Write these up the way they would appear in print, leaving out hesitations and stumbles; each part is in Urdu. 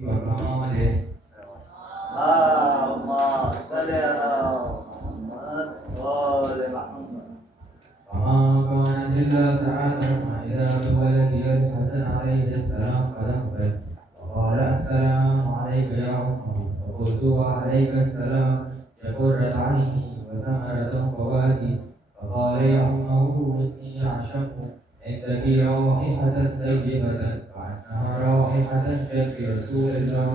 وآله. اللهم صل على محمد وآل محمد. وما كانت إلا ساعتهم إذا بولده الحسن عليه السلام قد أقبل وقال السلام عليك يا عمر، فقلت وعليك السلام يا قرة عيني وثمرة فؤادي. فقال يا عمر إني أعشق عندك رائحة طيبة كأنها رائحة جد رسول الله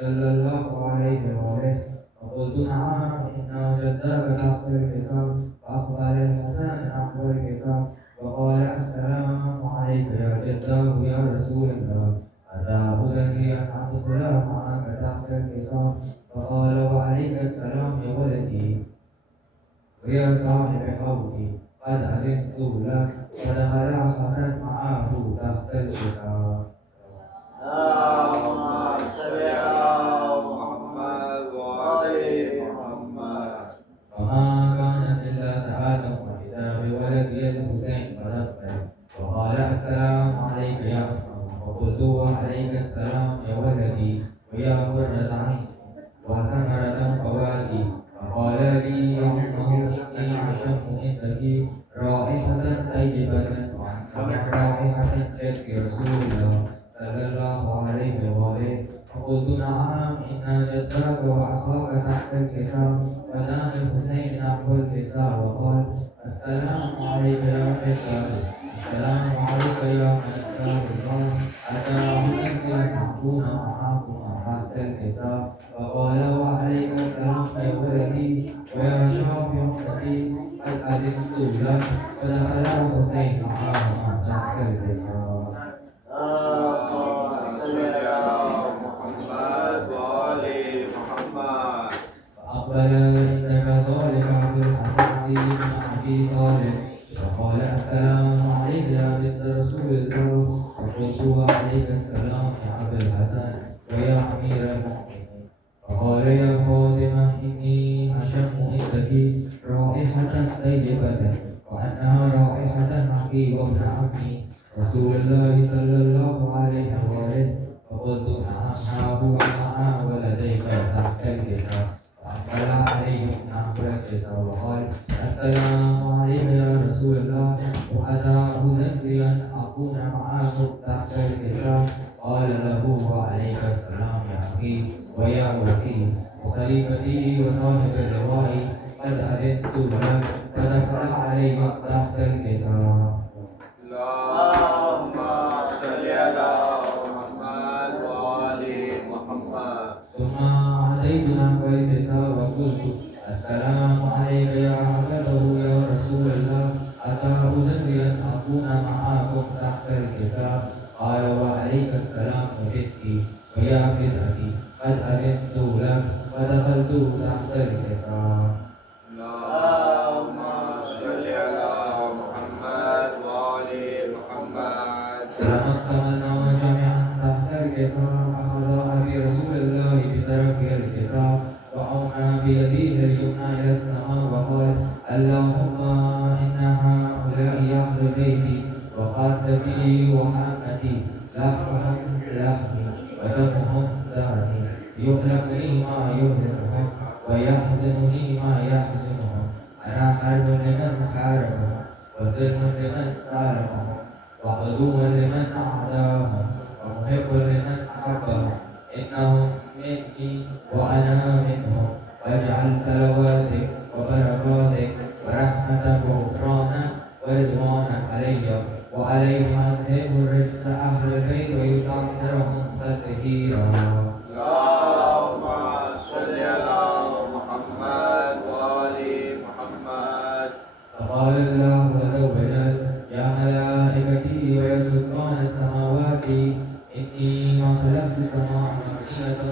صلى الله عليه وآله. فقلت نعم إن جدك تحت الحصار. فأقبل الحسن نحو الحصار وقال السلام عليك يا جداه يا رسول الله، أتعبدني أن أدخل معك تحت الحصار؟ فقال وعليك السلام يا ولدي ويا صاحب حوضي، قد أذنت لك. فدخل الحسن معه تحت الحصار. اللهم صل على محمد وآل محمد. وما كانت إلا ساعة وإذا بولدي الحسين قد أقبل وقال السلام عليك يا عمر، فقلت وعليك السلام يا ولدي ويا قرة عيني وثمرة فؤادي. فقال لي يا عمر إني عشقت عندك رائحة طيبة وعنها رائحة جد رسول الله صلى الله عليه وآله. فقلت نعم إن جدك وأخاك تحت الكساء. فدان الحسين نحو الكساء وقال السلام عليك يا جدار، السلام عليك يا ملك الله، أتعبدني أن أكون معكما تحت الكساء؟ فقال وعليك السلام يا ولدي ويا شافع أمتي، قد أذنت لك. فدخل الحسين معهما تحت الكساء. اللهم صل على محمد وآل محمد. فأقبل عندك ذلك عبد الحسن بن أبي طالب فقال السلام عليك يا بنت رسول الله. فقلت وعليك السلام يا عبد الحسن ويا أمير المؤمنين. فقال يا فاطمة إني أشم عندك رائحة طيبة وأنها رائحة أخي وابن عمي رسول الله صلى الله عليه وآله. فقلت نعم ها هو مع ولديك تحت الكساء. فأقبل عليهم نحو الكساء وقال السلام عليك يا رسول الله، وأتعبدني أن أكون معكم تحت الكساء؟ قال له وعليك السلام يا أخي ويا وسيم وخليفتي وصاحب اللواء، قد أذنت لك. فدخل عليهم تحت الكساء. اللهم صل على محمد وآل محمد. ثم أتيت نحو الكساء وقلت السلام عليك يا عبده يا رسول الله، أتعبدني أن أكون معكم تحت الكساء؟ قال وعليك السلام يا بنتي ويا بدعتي، قد أذنت لك. فدخلت تحت الكساء. اللهم صل على محمد وآل محمد. فلما اطمأنا جميعا تحت الكساء أخذ أبي رسول الله بطرف الكساء وأومى بيده اليمنى إلى السماء وقال اللهم إن هؤلاء أهل بيتي وخاصتي وحامتي، لحمهم لحمي ودمهم دمي، يؤلمني ما يؤلمهم ويحزنني ما يحزنهم. أنا حرب لمن حاربهم وسلم لمن سالمهم وعدو لمن أعداهم ومحب لمن أحبهم. إنهم مني وأنا منهم. واجعل صلواتك وبركاتك ورحمتك وغفرانك ورضوانك علي وعليهم أذهب الرجس أهل البيت ويطهرهم تطهيرا. اللهم صل على محمد وآل محمد. فقال الله عز وجل يا ملائكتي ويا سلطان السماوات إني ما خلقت سماء مبنية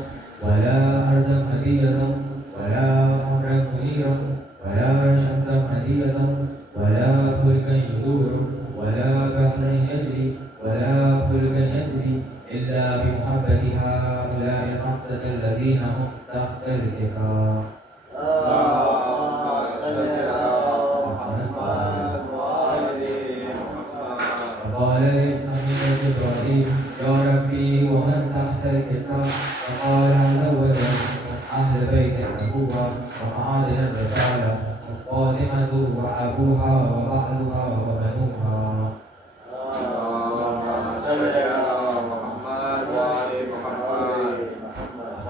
ولا أرضا مدية ولا أمرا منيرا ولا شمسا مدية ولا فلكا يدور ولا بحر يجري ولا فلكا يسري إلا بمحبة هؤلاء الخمسة الذين هم تحت الكساء. اللهم صل على محمد وآل محمد. فقال للأمير إبراهيم يا ربي ومن تحت الكساء؟ فقال عز وجل أهل بيت النبوة ومعادن الرسالة فاطمة وأبوها وبعلها وبنوها. اللهم صل على محمد وآل محمد.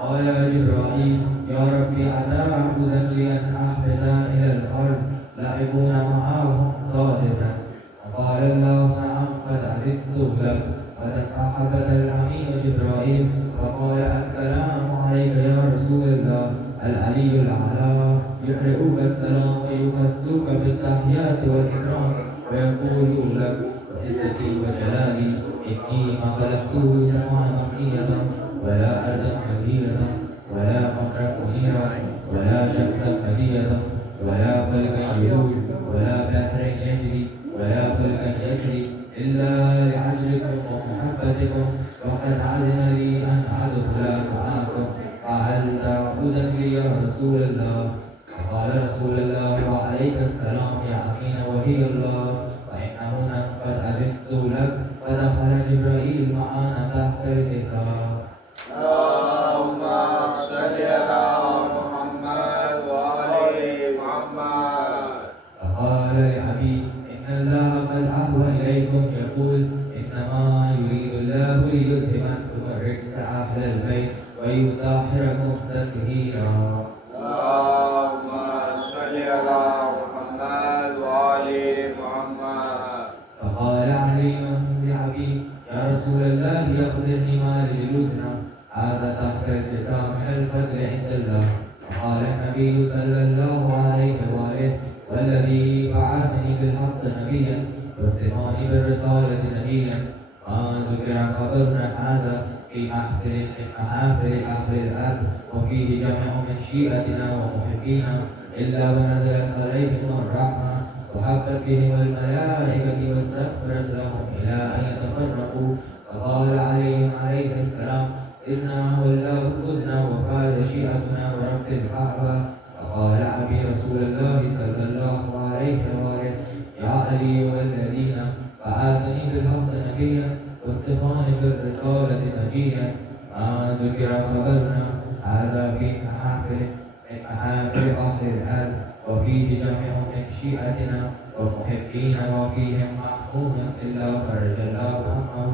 قال جبرائيل يا ربي أتعبد لي أن أحبط إلى الأرض لا يكون معهم سادسا. فقال الله نعم قد أذنت لك. فأحبط الأمين جبرائيل فقال السلام عليك يا رسول الله العلي الأعلى يقرئك السلام ويمسوك بالتحيات والإكرام ويقول لك وعزتي وجلالي إني ما خلقته سماء مبنية ولا أرضا مبنية ولا قمرا منيرا ولا شمسا هدية ولا فلكا يدور ولا بحر يجري ولا فلكا يسري إلا لعجلكم ومحبتكم وقد عزم لي أن أدخل معكم فهل تعبدا لي يا رسول الله؟ فقال رسول الله وعليك السلام يا أمين وهي الله فإنه قد أذنت لك. فدخل جبرائيل معنا تحت الكساء. اللهم صل على محمد وآل محمد. فقال لأبي إن الله قد أهوى إليكم يقول إنما يريد الله ليذهب عنكم الرجس أهل البيت ويطهركم تطهيرا. اللهم صل على محمد وآل محمد. فقال علي لأبي يا رسول الله يخبرني ما لجلوسنا هذا تحت الكساء من الفضل عند الله. فقال النبي صلى الله عليه وآله والذي بعثني بالحق نبيا واصطفاني بالرسالة نبيا ما ذكر خبرنا هذا في محفل من محافل أهل الأرض وفيه جمع من شيئتنا ومحبينا إلا ونزلت عليهم الرحمة وحبت بهم الملائكة واستغفرت لهم إلى أن يتفرقوا. فقال علي عليه السلام إذنا والله فزنا وفاز شيئتنا ورب الكعبة. فقال أبي رسول الله صلى الله عليه وآله يا علي والذين بعثني بالحق نبيا واصطفاني بالرسالة نجيا ما ذكر خبرنا هذا في محافل من محافل أهل الأرض وفيه جمع من شيئتنا ومحبين وفيهم محموم إلا فرج الله همه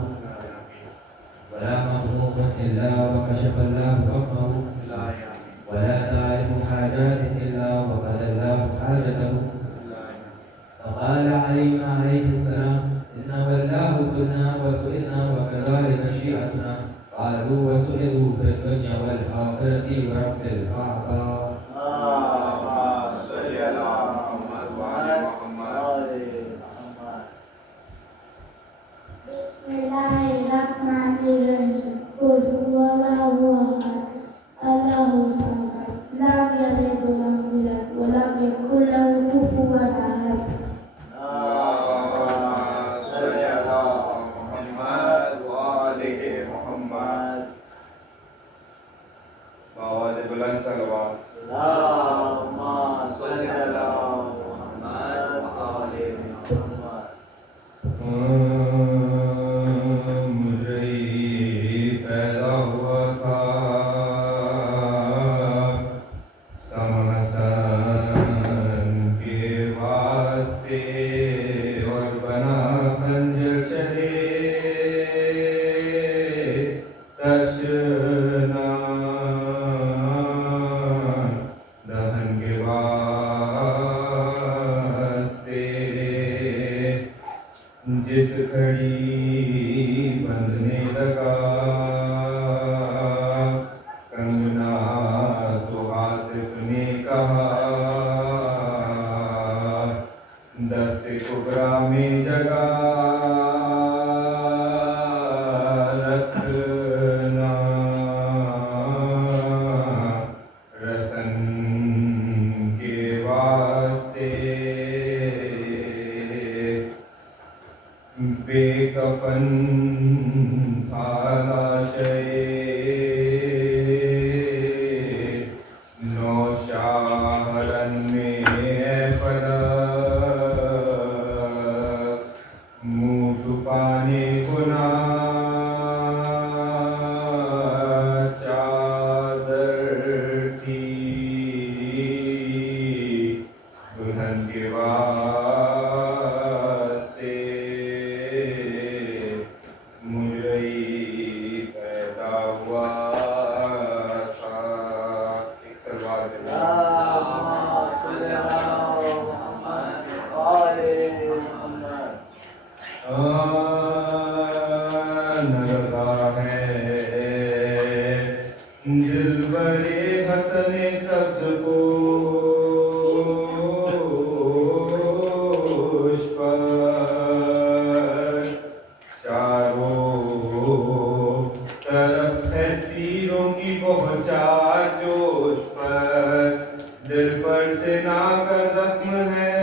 ولا مغموم إلا وكشف الله غمه ولا تعرف حاجات إلا وقضى الله حاجته. فقال علي عليه السلام إذنا والله فزنا وسئلنا وكذلك شيئتنا قالوا وسئلوا في الدنيا والآخرة ورب الكعبة. اللهم صل على محمد وآل محمد. Bismillahirrahmanirrahim. Qul huwallahu ahad. Allahus samad. Lam yalid wa lam yulad wa lam yakul lahu kufuwan ahad. اللهم صل على محمد وآل محمد. بآواز بلند صلوات. اللهم صل على محمد وآل محمد. پیدا ہوا تھا سمسن کے واسطے اور بنا خنجر چلے تشنا دہن کے واسطے جس گھڑی بندھنے لگا کنگنا تو عاطف نے کہا دست کبرا میں جگہ رکھنا رسن کے واسطے بے ہوا تھا. ایک سلوات ہے. نظر ہے دل بڑے حسن سبز پوش پر چاروں طرف ہے تیروں کی بہچار جوش پر دل پر سینا کا زخم ہے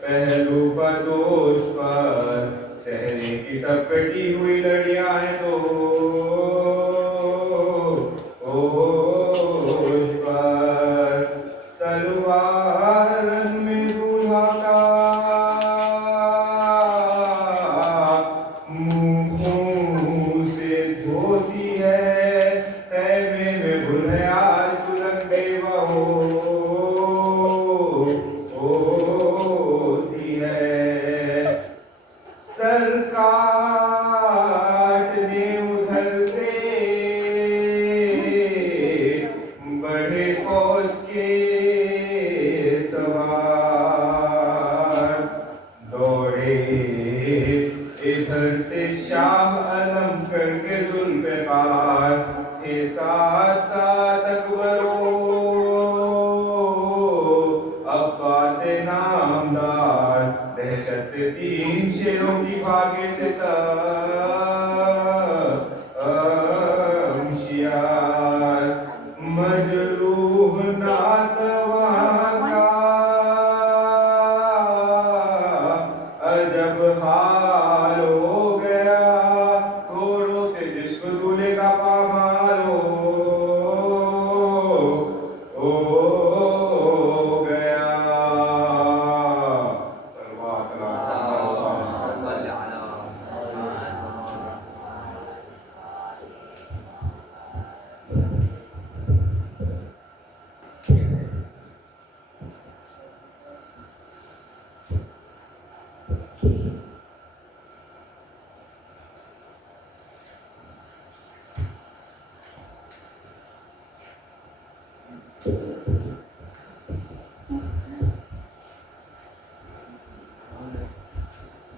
پہلو بدوش پر سہنے کی سب کٹی ہوئی لڑیاں ہیں دوش پر تلوار رنگ میں دولہا کا منہ خون سے دھوتی ہے خیمے میں گل ہے آج دلہن بیوہ ہوتی ہے سر کاٹنے ادھر سے بڑے فوج کے سوار دوڑے ادھر سے شاہ علم کر کے ذوالفقار تھے ساتھ ساتھ اکبرو عباس نامدار دہشت سے 3 شیروں کی بھاگے سے شیار مجروح ناتواں کا عجب حال ہو گیا گھوڑوں سے جسم دولے کا پامال ہو گیا. صلوات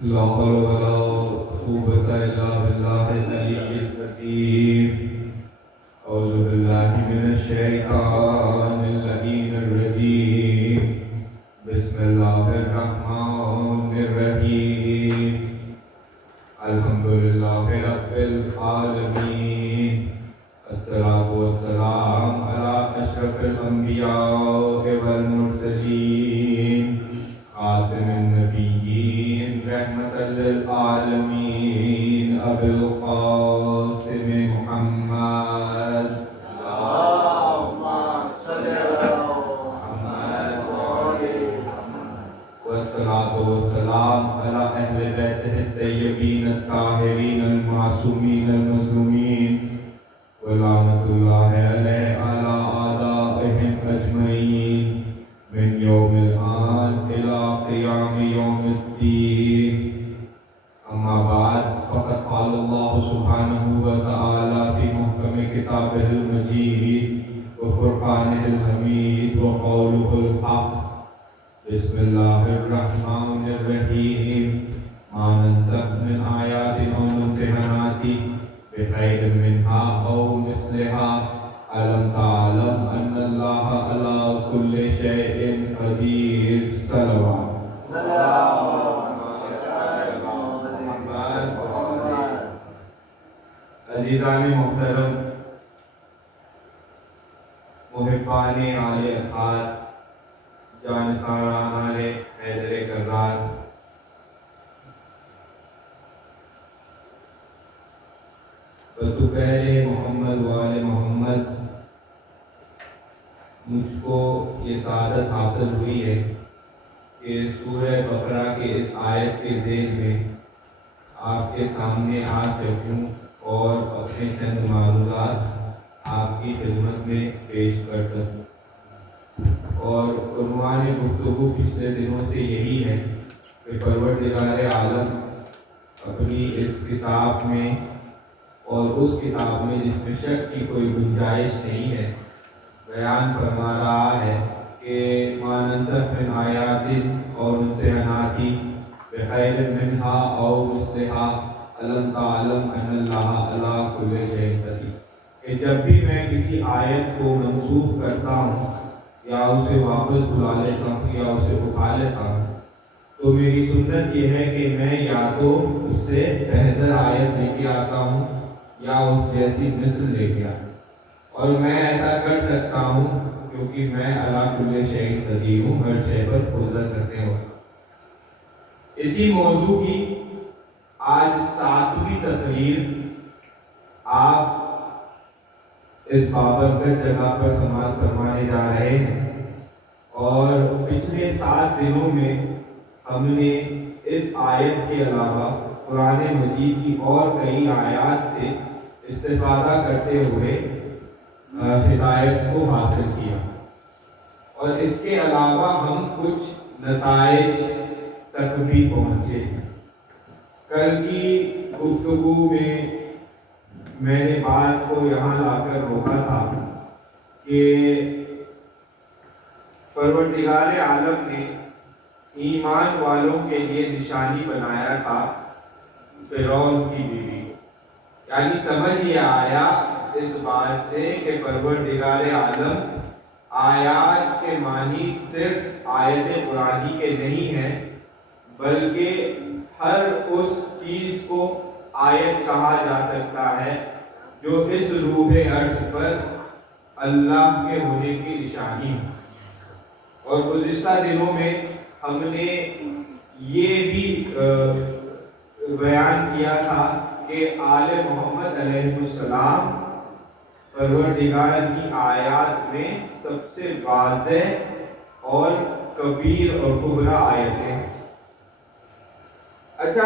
لا حول ولا قوة إلا بالله العلي العظيم. أعوذ بالله من الشيطان اللعين الرجيم. بسم الله الرحمن الرحيم. الحمد لله رب العالمين. الصلاة والسلام على أشرف الأنبياء والمرسلين خاتم النبيين رحمة للعالمين أبي القاسم محمد. اللهم صل على محمد والصلاة والسلام على أهل بيته الطيبين الطاهرين المعصومين المظلومين ولعنة الله عليه على أعدائهم أجمعين من يوم الآن إلى قيام يوم الدين. أما بعد فقد قال الله سبحانه وتعالى في محكم كتابه المجيد وفرقانه الحميد وقوله الحق. بسم الله الرحمن الرحيم. ما ننسخ من آيات أو ننسها بخير منها أو مثلها ألم تعلم أن الله على كل شيء قدير. صلوات. عزیزان محترم، محبان آل اطہار، جانثاران آل حیدر کرار، بطفیل محمد وآل محمد، مجھ کو یہ سعادت حاصل ہوئی ہے کہ سورہ بقرہ کے اس آیت کے ذیل میں آپ کے سامنے آ سکوں اور اپنے چند معلومات آپ کی خدمت میں پیش کر سکوں. اور عنوان گفتگو پچھلے دنوں سے یہی ہے کہ پروردگار عالم اپنی اس کتاب میں اور اس کتاب میں جس میں شک کی کوئی گنجائش نہیں ہے بیان فرما رہا ہے کہ ما ننسخ من آیات او ننسها بخیر منہا او مثلہا علم تعلم ان اللہ علی کل شیء قدیر، کہ جب بھی میں کسی آیت کو منسوخ کرتا ہوں یا اسے واپس بلا لیتا ہوں یا اسے اٹھا لیتا ہوں تو میری سنت یہ ہے کہ میں یا تو اس سے بہتر آیت لے کے آتا ہوں یا اس جیسی مثل لے کے آتا ہوں، اور میں ایسا کر سکتا ہوں کیونکہ میں علی کل شیء قدیر ہوں، ہر شے پر قدرت رکھنے والا۔ اسی موضوع کی آج 7ویں تقریر آپ اس بابرکت جگہ پر سماعت فرمانے جا رہے ہیں، اور پچھلے 7 دنوں میں ہم نے اس آیت کے علاوہ قرآن مجید کی اور کئی آیات سے استفادہ کرتے ہوئے ہدایت کو حاصل کیا، اور اس کے علاوہ ہم کچھ نتائج تک بھی پہنچے۔ کل کی گفتگو میں نے بات کو یہاں لا کر روکا تھا کہ پروردگار عالم نے ایمان والوں کے لیے نشانی بنایا تھا فرعون کی بیوی، یعنی سمجھ یہ آیا اس بات سے کہ پروردگار عالم آیات کے معنی صرف آیت قرآنی کے نہیں ہیں، بلکہ ہر اس چیز کو آیت کہا جا سکتا ہے جو اس روح عرض پر اللہ کے ہونے کی نشانی ہے۔ اور گزشتہ دنوں میں ہم نے یہ بھی بیان کیا تھا کہ آل محمد علیہ السلام پروردگار کی آیات میں سب سے واضح اور کبیر اور کبریٰ آیتیں ہیں۔ اچھا،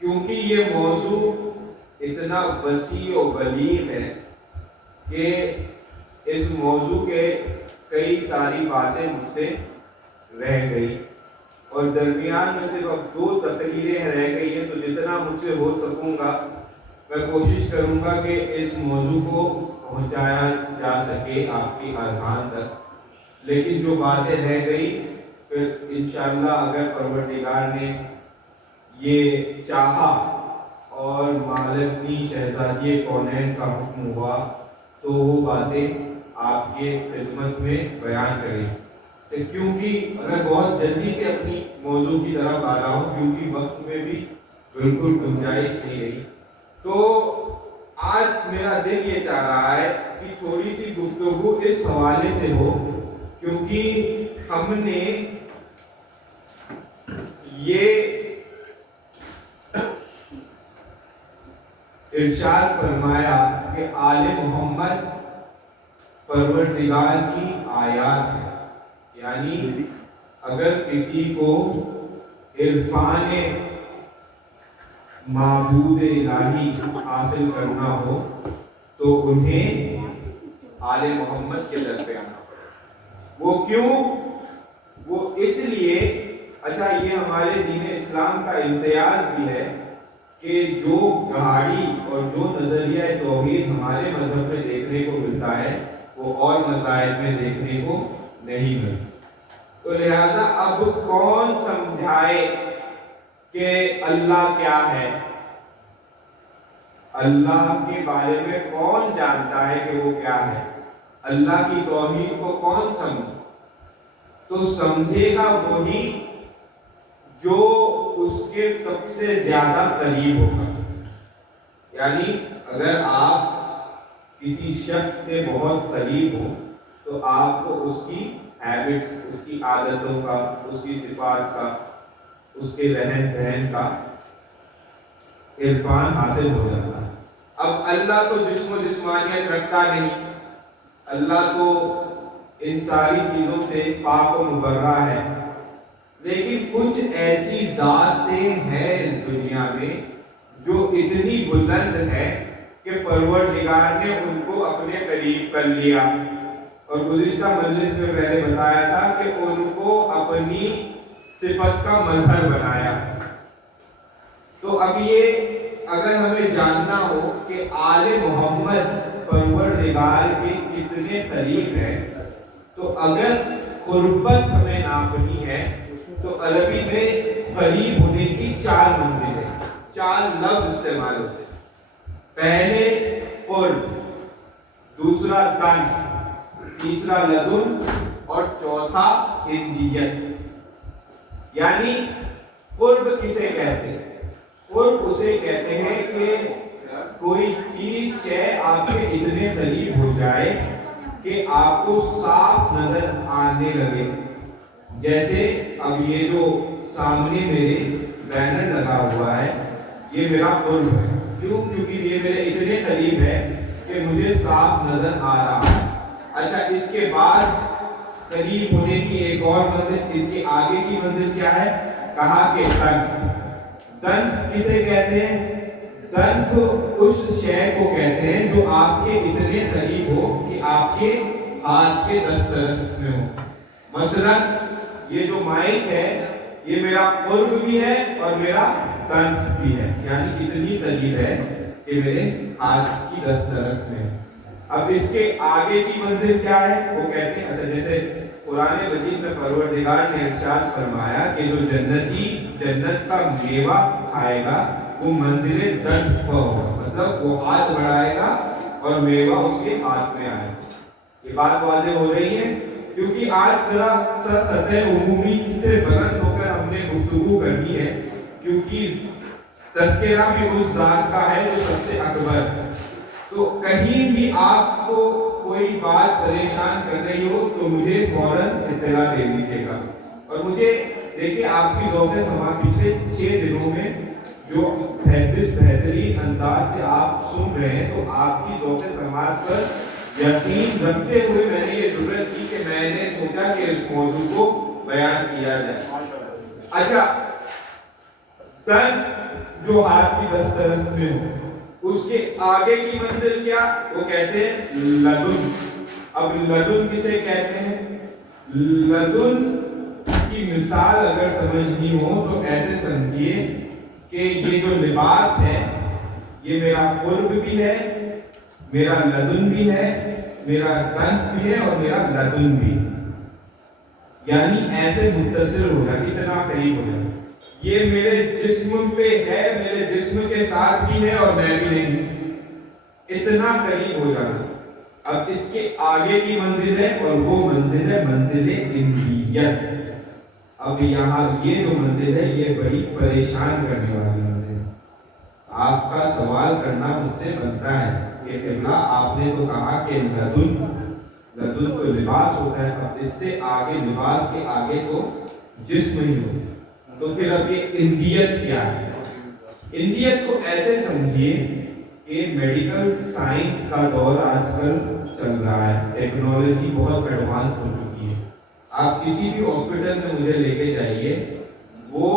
کیونکہ یہ موضوع اتنا وسیع و بلیغ ہے کہ اس موضوع کے کئی ساری باتیں مجھ سے رہ گئی، اور درمیان میں صرف اب 2 تقریریں رہ گئی ہیں، تو جتنا مجھ سے ہو سکوں گا میں کوشش کروں گا کہ اس موضوع کو پہنچایا جا سکے آپ کی اذہان تک، لیکن جو باتیں رہ گئی پھر انشاءاللہ اگر پروردگار نے یہ چاہا اور مالکنی شہزادی کونین کا حکم ہوا تو وہ باتیں آپ کے خدمت میں بیان کریں، کیونکہ میں بہت جلدی سے اپنی موضوع کی طرف آ رہا ہوں کیونکہ وقت میں بھی بالکل گنجائش نہیں رہی۔ تو آج میرا دل یہ چاہ رہا ہے کہ تھوڑی سی گفتگو اس حوالے سے ہو، کیونکہ ہم نے یہ ارشاد فرمایا کہ آل محمد پروردگار کی آیات ہے، یعنی اگر کسی کو عرفان معبود الہی حاصل کرنا ہو تو انہیں آل محمد کے در پہ آنا پڑے۔ وہ کیوں؟ وہ اس لیے، اچھا یہ ہمارے دین اسلام کا امتیاز بھی ہے کہ جو گاڑی اور جو نظریہ توحید ہمارے مذہب میں دیکھنے کو ملتا ہے وہ اور مذاہب میں دیکھنے کو نہیں ملتا، تو لہذا اب کون سمجھائے کہ اللہ کیا ہے، اللہ کے بارے میں کون جانتا ہے کہ وہ کیا ہے، اللہ کی توحید کو کون سمجھے؟ تو سمجھے گا وہی جو اس کے سب سے زیادہ قریب ہوگا۔ یعنی اگر آپ کسی شخص کے بہت قریب ہوں تو آپ کو اس کی ہیبٹس، اس کی عادتوں کا، اس کی صفات کا، اس کے رہن سہن کا عرفان حاصل ہو جاتا ہے۔ اب اللہ تو جسم و جسمانیت رکھتا نہیں، اللہ تو ان ساری چیزوں سے پاک و مبرہ ہے، لیکن کچھ ایسی ذاتیں ہیں اس دنیا میں جو اتنی بلند ہے کہ پروردگار نے ان کو اپنے قریب کر لیا، اور گزشتہ مجلس میں میں نے بتایا تھا کہ ان کو اپنی صفت کا مظہر بنایا۔ تو اب یہ اگر ہمیں جاننا ہو کہ آل محمد پروردگار کے کتنے قریب ہیں، تو اگر قربت ہمیں ناپنی ہے تو عربی میں قریب ہونے کی 4 منزلیں، 4 لفظ استعمال ہوتے ہیں۔ پہلے قرب، دوسرا دن، تیسرا لدن اور چوتھا اندیت۔ یعنی قرب کسے کہتے ہیں؟ قرب اسے کہتے ہیں کہ کوئی چیز شے آپ کے اتنے قریب ہو جائے کہ آپ کو صاف نظر آنے لگے۔ جیسے اب یہ جو سامنے میرے بینر لگا ہوا ہے یہ میرا قرب ہے، کیوں؟ کیونکہ یہ میرے اتنے قریب ہے کہ مجھے صاف نظر آ رہا ہے۔ اچھا، اس کے بعد قریب ہونے کی ایک اور منزل، اس کے آگے کی منزل کیا ہے؟ کہا کہ طرف۔ طرف کسے کہتے ہیں؟ طرف اس شے کو کہتے ہیں جو آپ کے اتنے قریب ہو کہ آپ کے ہاتھ کے دسترس میں ہو۔ مثلا یہ جو مائک ہے یہ میرا قرب بھی ہے اور میرا طرف بھی ہے، یعنی اتنی قریب ہے کہ میرے ہاتھ کی دسترس میں ہے۔ اب اس کے آگے کی منزل کیا ہے؟ وہ کہتے ہیں، اچھا جیسے قرآن مجید میں پروردگار نے ارشاد فرمایا کہ جو جنتی جنت کا میوہ کھائے گا وہ منزل درس پر ہوگا، مطلب وہ ہاتھ بڑھائے گا اور میوہ اس کے ہاتھ میں آئے گا۔ یہ بات واضح ہو رہی ہے؟ کیونکہ آج ذرا سطح عمومی سے بلند ہو کر ہم نے گفتگو کرنی ہے، کیونکہ تذکرہ بھی اس ذات کا ہے جو سب سے اکبر ہے۔ تو کہیں بھی آپ کو کوئی بات پریشان کر رہی ہو تو مجھے فوراً اطلاع دے دیجیے گا۔ اور مجھے دیکھیں آپ کی ذوق سماعت پچھلے 6 دنوں میں جو بہترین انداز سے آپ سن رہے ہیں، تو آپ کی ذوق سماعت پر یقین رکھتے ہوئے میں نے یہ ضرورت کی کہ میں نے سوچا کہ اس موضوع کو بیان کیا جائے۔ اچھا، طرف جو ہاتھ کی دسترس میں ہو، اس کے آگے کی منزل کیا؟ وہ کہتے ہیں لدن۔ اب لدن کسے کہتے ہیں؟ لدن کی مثال اگر سمجھنی ہو تو ایسے سمجھیے کہ یہ جو لباس ہے یہ میرا قرب بھی ہے، میرا لدن بھی ہے، میرا طرف بھی ہے اور میرا لدن بھی، یعنی ایسے متصل ہو جائے، اتنا قریب ہو جائے۔ یہ میرے جسم پہ ہے، میرے جسم کے ساتھ بھی ہے اور میں بھی نہیں، اتنا قریب ہو جانا۔ اب اس کے آگے کی منزل ہے اور وہ منزل ہے منزل اندیت۔ اب یہاں یہ جو منزل ہے یہ بڑی پریشان کرنے والی منزل ہے۔ آپ کا سوال کرنا مجھ سے بنتا ہے کہ قبلہ آپ نے تو کہا کہ لدن تو لباس ہوتا ہے، اب اس سے آگے لباس کے آگے تو جسم ہی ہوتا ہے، تو پھر اب یہ اندیت کیا ہے؟ اندیت کو ایسے سمجھیے کہ میڈیکل سائنس کا دور آج کل چل رہا ہے، ٹیکنالوجی بہت ایڈوانس ہو چکی ہے۔ آپ کسی بھی ہاسپٹل میں مجھے لے کے جائیے، وہ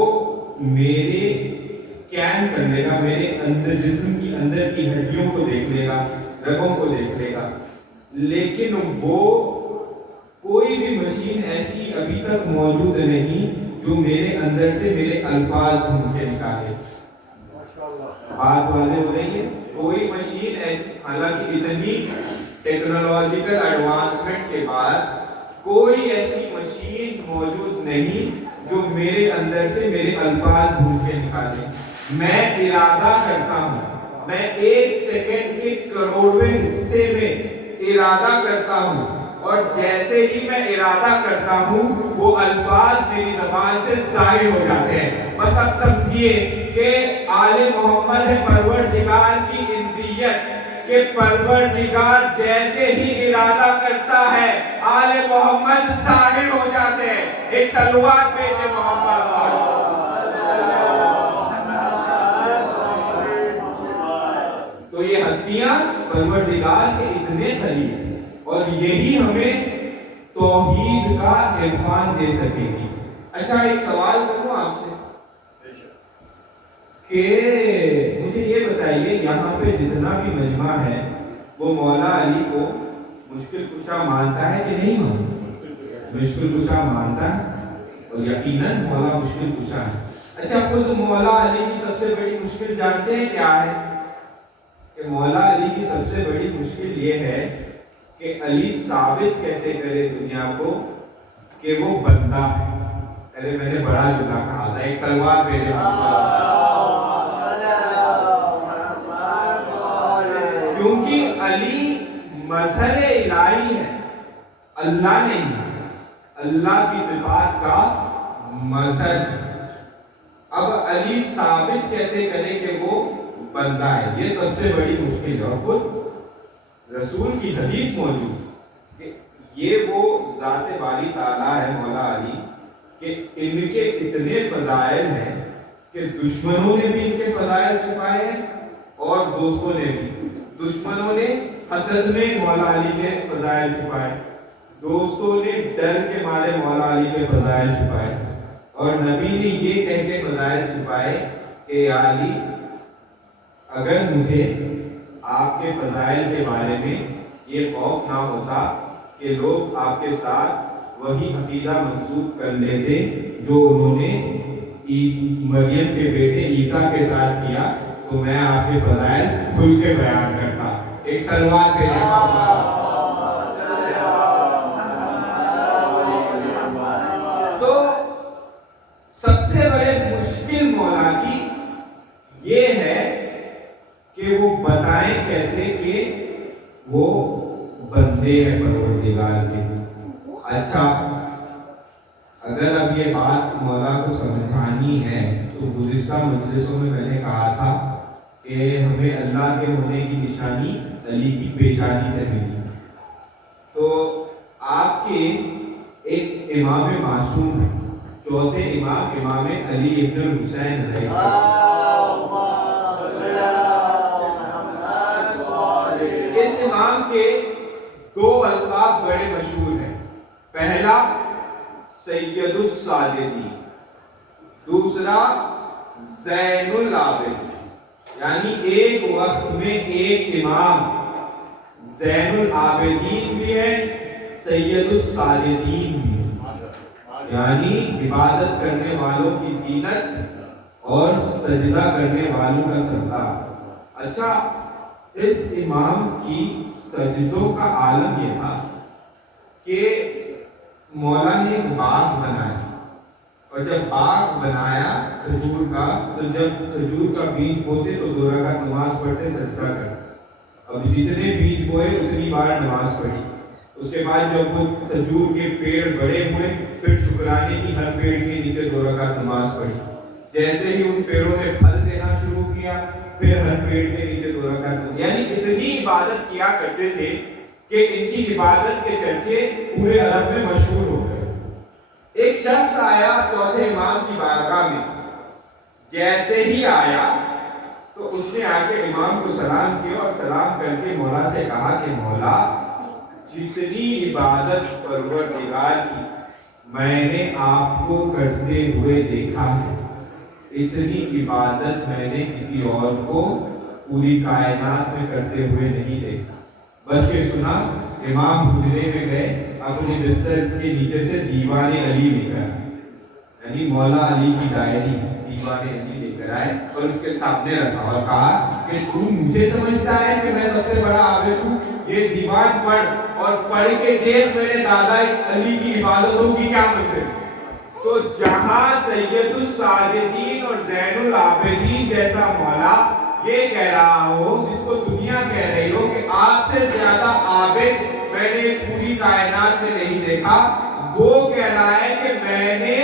میرے اسکین کر لے گا، میرے اندر جسم کی اندر کی ہڈیوں کو دیکھ لے گا، رگوں کو دیکھ لے گا، لیکن وہ کوئی بھی مشین ایسی ابھی تک موجود نہیں جو میرے اندر سے میرے الفاظ ڈھونڈ کے نکالے۔ بات واضح ہو رہی ہے؟ کوئی مشین ایسی، حالانکہ اتنی ٹیکنالوجیکل ایڈوانسمنٹ کے بعد کوئی ایسی مشین موجود نہیں جو میرے اندر سے میرے الفاظ ڈھونڈ کے نکالے۔ میں ارادہ کرتا ہوں، میں 1 سیکنڈ کے کروڑویں حصے میں ارادہ کرتا ہوں، اور جیسے ہی میں ارادہ کرتا ہوں وہ الفاظ میری زبان سے ظاہر ہو جاتے ہیں۔ بس اب سمجھیے کہ آل محمد ہے پروردگار کی اندیت، کہ پروردگار جیسے ہی ارادہ کرتا ہے آل محمد ظاہر ہو جاتے ہیں۔ ایک صلوات بھیجے محمد پر۔ تو یہ ہستیاں پروردگار کے اتنے قریب، اور یہی ہمیں توحید کا عرفان دے سکے گی۔ اچھا، ایک سوال کروں آپ سے کہ مجھے یہ بتائیے، یہاں پہ جتنا بھی مجمع ہے وہ مولا علی کو مشکل کشا مانتا ہے کہ نہیں مانتا؟ مشکل کشا مانتا ہے، اور یقیناً مولا مشکل کشا ہے۔ اچھا خود مولا علی کی سب سے بڑی مشکل جانتے ہیں کیا ہے؟ کہ مولا علی کی سب سے بڑی مشکل یہ ہے کہ علی ثابت کیسے کرے دنیا کو کہ وہ بندہ ہے۔ ارے میں نے بڑا جملہ کہا تھا، ایک سلوات میرے کیونکہ علی مظہر الہی ہے، اللہ نہیں، اللہ کی صفات کا مظہر۔ اب علی ثابت کیسے کرے کہ وہ بندہ ہے، یہ سب سے بڑی مشکل ہے۔ اور خود رسول کی حدیث موجود کہ یہ وہ ذات باری تعالیٰ ہے مولا علی کہ ان کے اتنے فضائل ہیں کہ دشمنوں نے بھی ان کے فضائل چھپائے ہیں اور دوستوں نے بھی۔ دشمنوں نے حسد میں مولا علی کے فضائل چھپائے، دوستوں نے ڈر کے مارے مولا علی کے فضائل چھپائے، اور نبی نے یہ کہہ کے فضائل چھپائے کہ یا علی اگر مجھے آپ کے فضائل کے بارے میں یہ خوف نہ ہوتا کہ لوگ آپ کے ساتھ وہی عقیدہ منسوخ کر لیتے جو انہوں نے مریم کے بیٹے عیسیٰ کے ساتھ کیا، تو میں آپ کے فضائل کھل کے بیان کرتا۔ ایک سلوات پہ تو سب سے بڑے مشکل مولا کی یہ ہے کہ وہ بتائیں کیسے کہ وہ بندے ہیں پروردگار کے۔ اچھا اگر اب یہ بات مولا کو سمجھانی ہے تو گزشتہ مجلسوں میں نے کہا تھا کہ ہمیں اللہ کے ہونے کی نشانی علی کی پیشانی سے ملی، تو آپ کے ایک امام معصوم ہے، چوتھے امام امام علی ابن الحسین علیہ السلام۔ اس امام کے دو القاب بڑے مشہور ہیں، پہلا سید الساجدین، دوسرا زین العابدین، یعنی ایک وقت میں ایک امام زین العابدین بھی ہے، سید الساجدین بھی ہے، یعنی عبادت کرنے والوں کی زینت اور سجدہ کرنے والوں کا سردار۔ اچھا اس امام کی سجدوں کا عالم یہ تھا کہ مولا نے ایک باغ بنایا، اور جب باغ بنایا کھجور کا، تو جب کھجور کا بیج بوتے تو 2 رکعت نماز پڑھتے سجدہ کرتے، اب جتنے بیج بوئے اتنی بار نماز پڑھی، اس کے بعد جب وہ کھجور کے پیڑ بڑے ہوئے پھر شکرانے کی ہر پیڑ کے نیچے 2 رکعت نماز پڑھی، جیسے ہی ان پیڑوں نے پھل دینا شروع کیا پھر ہر پیڑ کے نیچے 2 رکعت، یعنی اتنی عبادت کیا کرتے تھے کہ ان کی عبادت کے چرچے پورے عرب میں مشہور ہو گئے۔ ایک شخص آیا چوتھے امام کی بارگاہ میں، جیسے ہی آیا تو اس نے آ کے امام کو سلام کیا اور سلام کر کے مولا سے کہا کہ مولا جتنی عبادت پروردگار کی میں نے آپ کو کرتے ہوئے دیکھا ہے، اتنی عبادت میں نے کسی اور کو پوری کائنات میں کرتے ہوئے نہیں دیکھا۔ بس یہ سنا، امام حجرے میں گئے، اپنی بستر کے نیچے سے دیوان علی لے کر، یعنی مولا علی کی ڈائری دیوان علی لے کر آئے اور اس کے سامنے رکھا اور کہا کہ تو مجھے سمجھتا ہے کہ میں سب سے بڑا عابد ہوں، یہ دیوان پڑھ اور پڑھ کے دیکھ میرے دادا علی کی عبادتوں کی کیا مطلب۔ تو جہاں سید الساجدین اور زین العابدین جیسا مولا یہ کہہ رہا ہو، جس کو دنیا کہہ رہی ہو کہ آپ سے زیادہ عابد میں نے اس پوری کائنات میں نہیں دیکھا، وہ کہہ رہا ہے کہ میں نے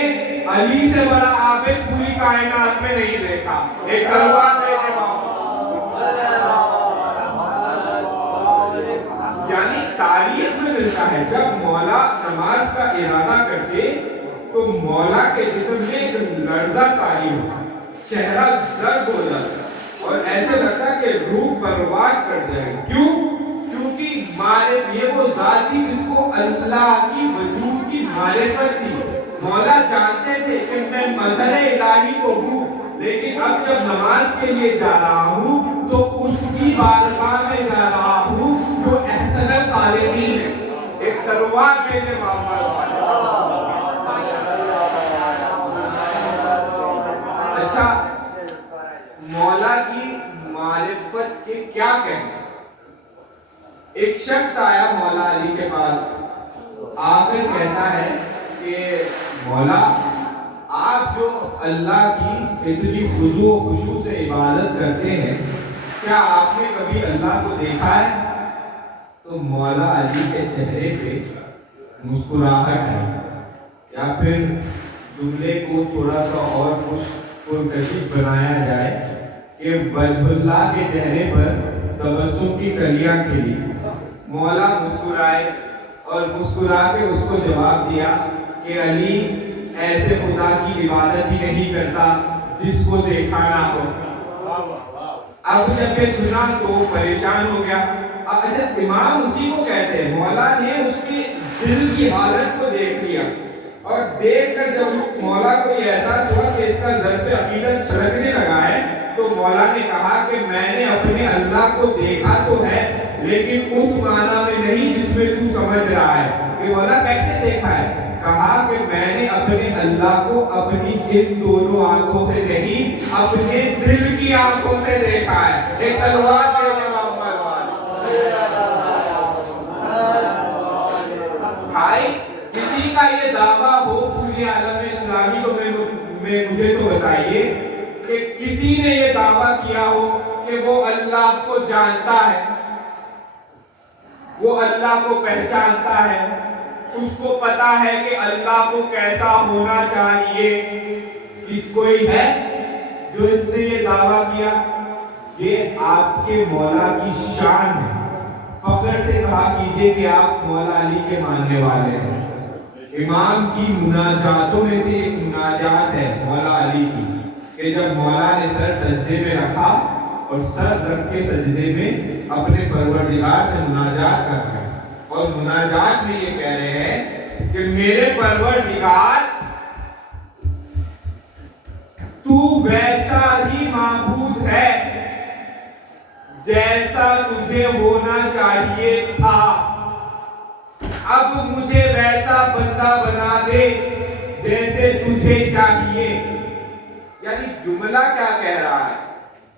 علی سے بڑا عابد پوری کائنات میں نہیں دیکھا۔ ایک سلوات ہے یعنی تاریخ میں ملتا ہے جب مولا نماز کا ارادہ کرتے تو مولا کے جسم میں ایک لرزہ طاری ہوتا، چہرہ زرد ہو جاتا اور ایسے لگتا کہ روح پرواز کر جائے۔ کیوں؟ کیونکہ یہ وہ ذات تھی جس کو اللہ کی وجود کی معرفت تھی۔ مولا جانتے تھے کہ میں مظہر الہی تو ہوں، لیکن اب جب نماز کے لیے جا رہا ہوں تو اس کی بارگاہ میں جا رہا ہوں جو احسن الطالبین ہے۔ ایک سلوات بھیجے محمد۔ کہ کیا کہیں. ایک شخص آیا مولا علی کے پاس، آ کر کہتا ہے کہ مولا آپ جو اللہ کی اتنی خضوع و خشوع سے عبادت کرتے ہیں، کیا آپ نے کبھی اللہ کو دیکھا ہے؟ تو مولا علی کے چہرے پہ مسکراہٹ آئی، یا پھر جملے کو تھوڑا سا اور پرکشش بنایا جائے کہ وجہ اللہ کے چہرے پر تبسم کی کلیاں کھلی. مولا مسکرائے اور مسکرا کے اس کو جواب دیا کہ علی ایسے خدا کی عبادت ہی نہیں کرتا جس کو دیکھا نہ ہو. اب جب یہ سنا تو پریشان ہو گیا. اچھا امام اسی کو کہتے ہیں، مولا نے اس کی دل کی حالت کو دیکھ لیا اور دیکھ کر جب اس مولا کو یہ احساس ہوا کہ اس کا ظرف عقیدت چھلکنے لگا ہے، تو مولا نے کہا کہ میں نے اپنے اللہ کو دیکھا تو ہے لیکن اس معنی میں نہیں جس میں تو سمجھ رہا ہے. کہ مولا کیسے دیکھا ہے؟ کہا کہ میں نے اپنے اللہ کو اپنی ان دونوں آنکھوں سے نہیں، اپنے دل کی آنکھوں سے دیکھا ہے. ایک صلوات دے دے محمد بھائی. کسی کا یہ دعویٰ ہو پوری عالم اسلامی تو مجھے تو بتائیے کہ کسی نے یہ دعویٰ کیا ہو کہ وہ اللہ کو جانتا ہے، وہ اللہ کو پہچانتا ہے، اس کو پتا ہے کہ اللہ کو کیسا ہونا چاہیے. کوئی ہے جو اس نے یہ دعویٰ کیا؟ یہ آپ کے مولا کی شان ہے. فخر سے کہا کیجئے کہ آپ مولا علی کے ماننے والے ہیں. امام کی مناجاتوں میں سے ایک مناجات ہے مولا علی کی کہ جب مولا نے سر سجدے میں رکھا اور سر رکھ کے سجدے میں اپنے پروردگار سے مناجات کر رہے ہیں، اور مناجات میں یہ کہہ رہے ہیں کہ میرے پروردگار تو ویسا ہی معبود ہے جیسا تجھے ہونا چاہیے تھا، اب مجھے ویسا بندہ بنا دے جیسے تجھے چاہیے. یعنی جملہ کیا کہہ رہا ہے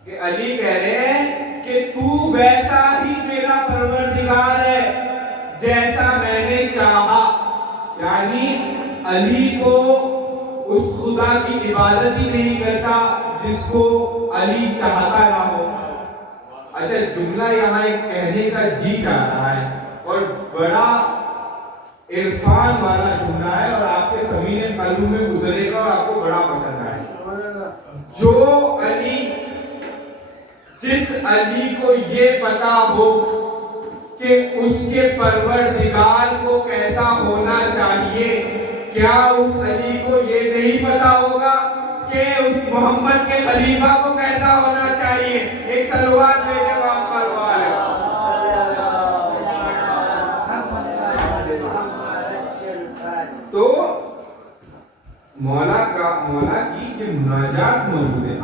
کہ علی کہہ رہے ہیں کہ تو ویسا ہی میرا پروردگار ہے جیسا میں نے چاہا. یعنی علی کو اس خدا کی عبادت ہی نہیں کرتا جس کو علی چاہتا نہ ہو. اچھا جملہ یہاں ایک کہنے کا جی چاہ رہا ہے اور بڑا عرفان والا جملہ ہے اور آپ کے سمین قلب میں گزرے گا اور آپ کو بڑا پسند آئے. جو علی، جس علی کو یہ پتا ہو کہ اس کے پروردگار کو کیسا ہونا چاہیے، کیا اس علی کو یہ نہیں پتا ہوگا کہ اس محمد کے خلیفہ کو کیسا ہونا چاہیے؟ ایک صلوات دے دے محمد والے. تو مولا کی یہ مناجات موجود ہے.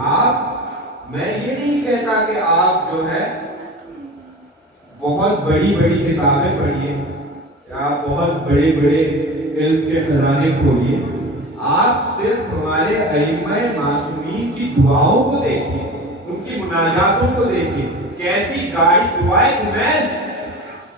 میں یہ نہیں کہتا کہ آپ جو ہے بہت بڑی بڑی کتابیں پڑھیے یا بہت بڑے بڑے علم کے خزانے کھولیے. آپ صرف ہمارے ائمہ معصومین کی دعاؤں کو دیکھیے، ان کی مناجاتوں کو دیکھیے. کیسی گاڑی دعائے کمین.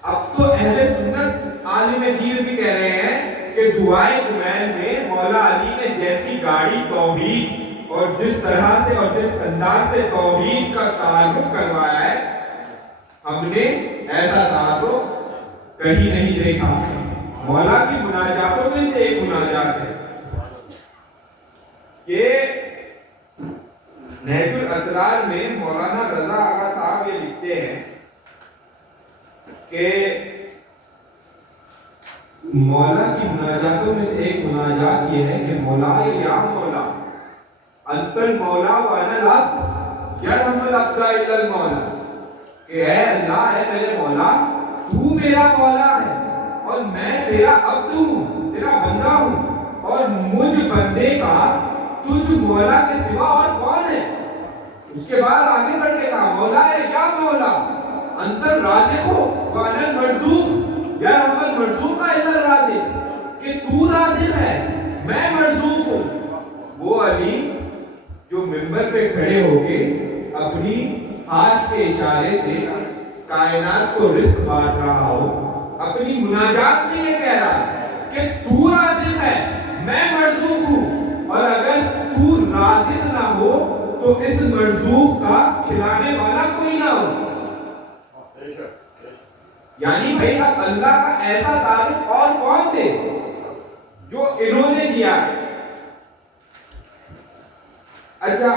اب تو اہل سنت عالم دین بھی کہہ رہے ہیں کہ دعائے کمین میں مولا علی نے جیسی گاڑی توحید اور جس طرح سے اور جس انداز سے توحید کا تعارف کروایا ہے، ہم نے ایسا تعارف کہیں نہیں دیکھا. مولا کی مناجاتوں میں سے ایک مناجات ہے کہ نہج الاسرار میں مولانا رضا آغا صاحب یہ لکھتے ہیں کہ مولا کی مناجاتوں میں سے ایک مناجات یہ ہے کہ مولا یا مولا انت المولا وانا العبد یرحم العبد الا المولا. کہ اے اللہ، اے میرے مولا، تو میرا مولا ہے اور میں تیرا عبد ہوں، تیرا بندہ ہوں، اور مجھ بندے کا تجھ مولا کے سوا اور کون ہے؟ اس کے بعد آگے بڑھ کے کہا مولا ہے یا مولا انت الرازق وانا المرزوق یرحم المرزوق الا الرازق. کہ تو رازق ہے، میں مرزوق ہوں. وہ علی جو منبر پہ کھڑے ہو کے اپنی ہاتھ کے اشارے سے کائنات کو رزق بانٹ رہا ہو، اپنی مناجات میں یہ کہہ رہا ہے کہ تو رازق ہے، میں مرزوق ہوں، اور اگر تو رازق نہ ہو تو اس مرزوق کا کھلانے والا کوئی نہ ہو۔ یعنی بھائی اب اللہ کا ایسا تعارف اور کون دے جو انہوں نے دیا ہے۔ اچھا،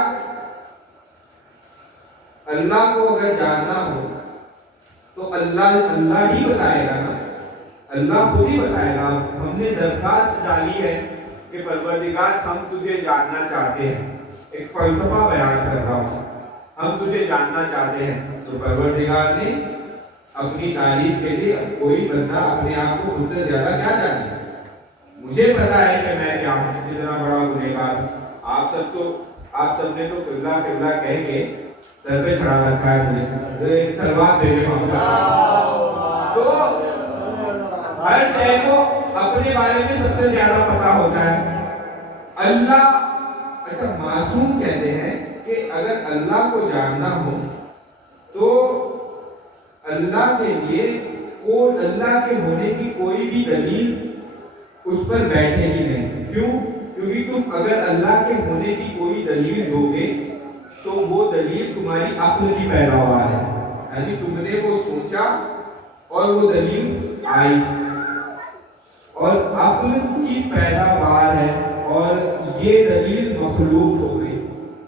اللہ کو اگر جاننا ہو تو اللہ ہی بتائے گا نا، اللہ خود ہی بتائے گا۔ ہم نے درخواست ڈالی ہے کہ پروردگار ہم تجھے جاننا چاہتے ہیں، ایک فلسفہ بیان کر رہا ہوں، ہم تجھے جاننا چاہتے ہیں، تو پروردگار نے اپنی تعریف کے لیے کوئی بندہ اپنے آپ کو خود سے زیادہ کیا جانے، مجھے پتا ہے کہ میں کیا ہوں، کتنا بڑا گنہگار ہوں۔ آپ سب نے تو قبلہ قبلہ کہہ کے سر پہ چڑھا رکھا ہے مجھے، تو ایک سلوات دے دے تو ہر شے کو اپنے بارے میں سب سے زیادہ پتا ہوتا ہے اللہ۔ اچھا، معصوم کہتے ہیں کہ اگر اللہ کو جاننا ہو تو اللہ کے لیے اللہ کے ہونے کی کوئی بھی دلیل اس پر بیٹھے ہی نہیں۔ کیوں؟ کیونکہ تم اگر اللہ کے ہونے کی کوئی دلیل دو گے تو وہ دلیل تمہاری عقل کی پیداوار ہے، یعنی تم نے وہ سوچا اور وہ دلیل آئی، اور عقل کی پیداوار ہے، اور یہ دلیل مخلوق ہو گئی،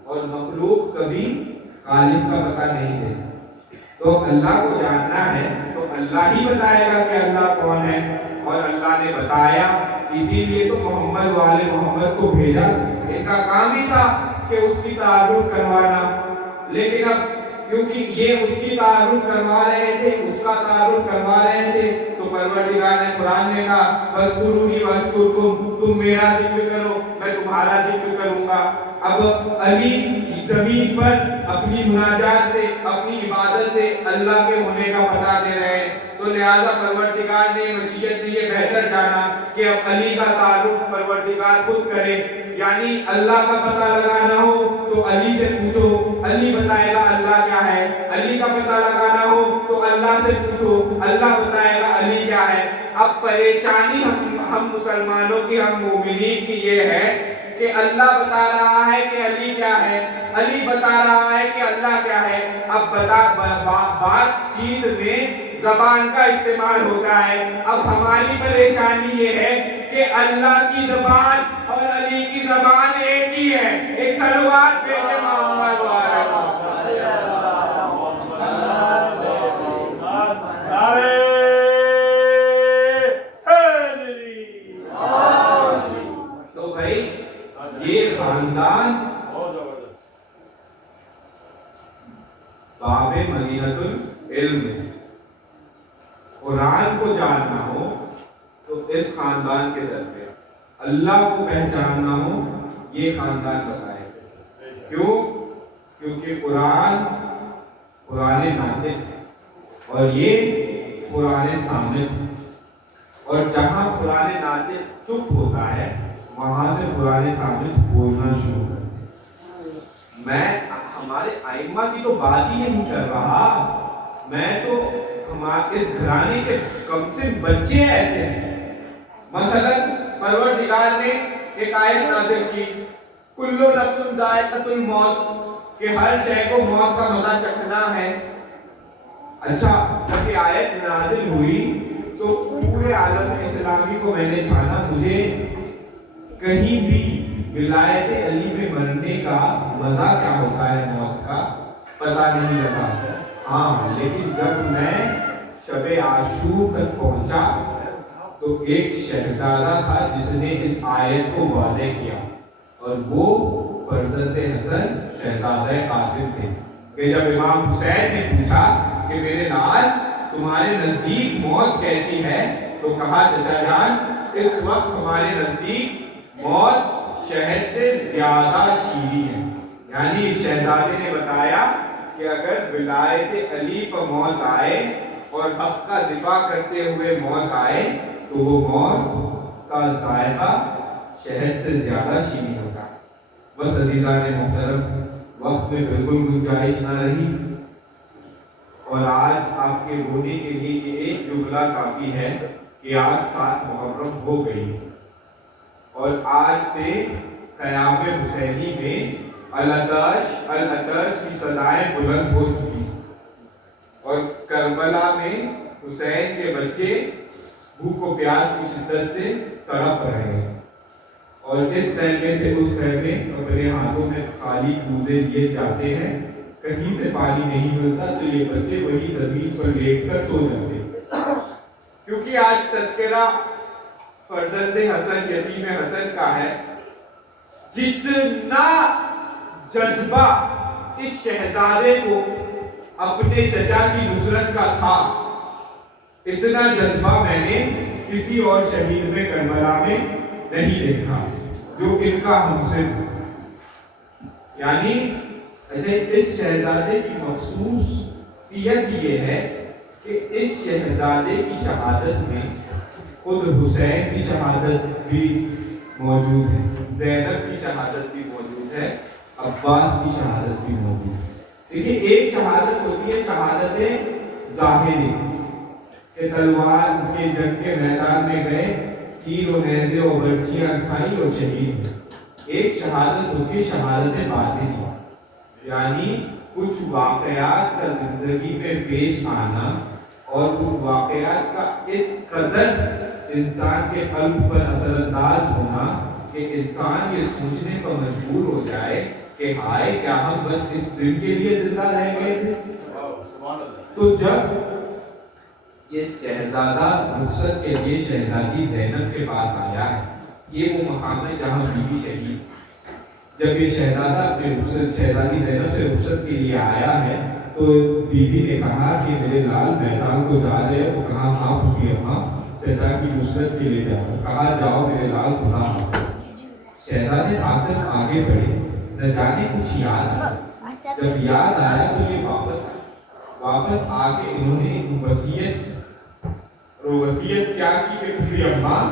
اور مخلوق کبھی خالق کا پتہ نہیں دے۔ تو اللہ کو جاننا ہے تو اللہ ہی بتائے گا کہ اللہ کون ہے، اور اللہ نے بتایا، اسی لیے تو محمد والے محمد کو بھیجا، ان کا کام ہی تھا کہ اس کی تعارف کروانا۔ لیکن اب کیونکہ یہ اس کی تعارف کروا رہے تھے، اس کا تعارف کروا رہے تھے، تو پروردگار نے قرآن میں کہا فَاذْكُرُونِي وَاذْكُرْكُمْ، تم میرا ذکر کرو میں تمہارا ذکر کروں گا۔ اب علی زمین پر اپنی مناجات سے، اپنی عبادت سے اللہ کے ہونے کا پتہ دے رہے ہیں، تو لہذا پروردگار نے مشیت نے یہ بہتر جانا کہ اب علی کا تعارف پروردگار خود کرے، یعنی اللہ کا پتہ لگانا ہو تو علی سے پوچھو، علی بتائے گا اللہ کیا ہے۔ علی کا پتہ لگانا ہو تو اللہ سے پوچھو، اللہ بتائے گا علی کیا ہے۔ اب پریشانی ہم مسلمانوں کی، ہم مومنین کی یہ ہے کہ اللہ بتا رہا ہے کہ علی کیا ہے، علی بتا رہا ہے کہ اللہ کیا ہے۔ اب بات چیت میں زبان کا استعمال ہوتا ہے۔ اب ہماری پریشانی یہ ہے کہ اللہ کی زبان اور علی کی زبان ایک ہی ہے۔ ایک صلوات بھیجے محمد والے تو بھائی یہ خاندان باب مدینۃ العلم، قرآن کو جاننا ہو تو اس خاندان کے درمیان، اللہ کو پہچاننا ہو یہ خاندان بتائے۔ کیوں؟ کیونکہ قرآن ناطق ہے اور یہ قرآن صامت ہے، اور جہاں قرآن ناطق چپ ہوتا ہے وہاں سے قرآن صامت بولنا شروع کرتے ہیں۔ میں ہمارے ائمہ کی تو بات ہی نہیں کر رہا، میں تو ہمارے اس گھرانے کے کم سے بچے ایسے ہیں۔ مثلا پروردگار نے ایک آیت نازل کی کلو نفس ذائقۃ الموت، کہ ہر شے کو موت کا مزہ چکھنا ہے۔ اچھا، جب یہ آیت نازل ہوئی تو پورے عالم اسلامی کو میں نے جانا، مجھے کہیں بھی ولایت علی میں مرنے کا مزہ کیا ہوتا ہے موت کا پتہ نہیں لگا۔ ہاں، لیکن جب میں شب عاشور تک پہنچا تو ایک شہزادہ تھا جس نے اس آیت کو واضح کیا، اور وہ فرزند حسن شہزادہ قاسم تھے، کہ جب امام حسین نے پوچھا کہ میرے لال تمہارے نزدیک موت کیسی ہے، تو کہا چچا جان اس وقت ہمارے نزدیک موت شہد سے زیادہ شیریں ہے۔ یعنی اس شہزادے نے بتایا کہ اگر ولایت علی پر موت آئے اور حق کا دفاع کرتے ہوئے موت آئے تو وہ موت کا ذائقہ شہد سے زیادہ شیریں ہوتا ہے۔ بس عزیزان محترم، وقت میں بالکل گنجائش نہ رہی، اور آج آپ کے رونے کے لیے یہ ایک جملہ کافی ہے کہ آج 7 محرم ہو گئی اور آج سے خیام حسینی میں العطش کی صدائیں بلند ہو چکی اور کربلا میں حسین کے بچے بھوک و پیاس کی شدت سے تڑپ رہے ہیں اور اس خیمے سے اس خیمے اپنے ہاتھوں میں خالی کوزے لیے جاتے ہیں. کہیں سے پانی نہیں ملتا تو یہ بچے وہی زمین پر لیٹ کر سو جاتے ہیں. کیونکہ آج تذکرہ فرزند حسن یتیم حسن کا ہے. جتنا جذبہ اس شہزادے کو اپنے چچا کی نصرت کا تھا اتنا جذبہ میں نے کسی اور شہید میں کربلا میں نہیں دیکھا جو ان کا ہمسن. یعنی اس شہزادے کی مخصوص صیت یہ ہے کہ اس شہزادے کی شہادت میں خود حسین کی شہادت بھی موجود ہے, زینب کی شہادت بھی موجود ہے, عباس کی شہادت بھی موجود ہے. دیکھیے ایک شہادت ہوتی ہے شہادت ظاہری کہ تلوار کے جنگ کے میدان میں گئے, تیر و نیزے و برچیاں کھائی اور شہید. ایک شہادت ہوتی ہے شہادت باطنی, یعنی کچھ واقعات کا زندگی میں پیش آنا اور کچھ واقعات کا اس قدر انسان کے قلب پر اثر انداز ہونا کہ انسان یہ سوچنے پر مجبور ہو جائے کہ ہائے کیا ہم بس اس دن کے لیے زندہ رہ گئے تھے. تو جب یہ شہزادہ رخصت کے لیے شہزادی زینب کے پاس آیا ہے, یہ وہ مقام ہے جہاں بیوی شہید. جب یہ شہزادہ اپنے شہزادی زینب سے رخصت کے لیے آیا ہے تو بیوی نے کہا کہ میرے لال میدان کو جا رہے ہو. کہاں ہاں پھوپھی اماں چچا کی نصرت کے لیے جاؤ. کہا جاؤ میرے لال خدا حافظ. شہزادے قاسم آگے بڑھے, نہ جانے کچھ یاد آیا. جب یاد آیا تو یہ واپس آ کے انہوں نے ایک وصیت کیا کی کہ پھوپھی اماں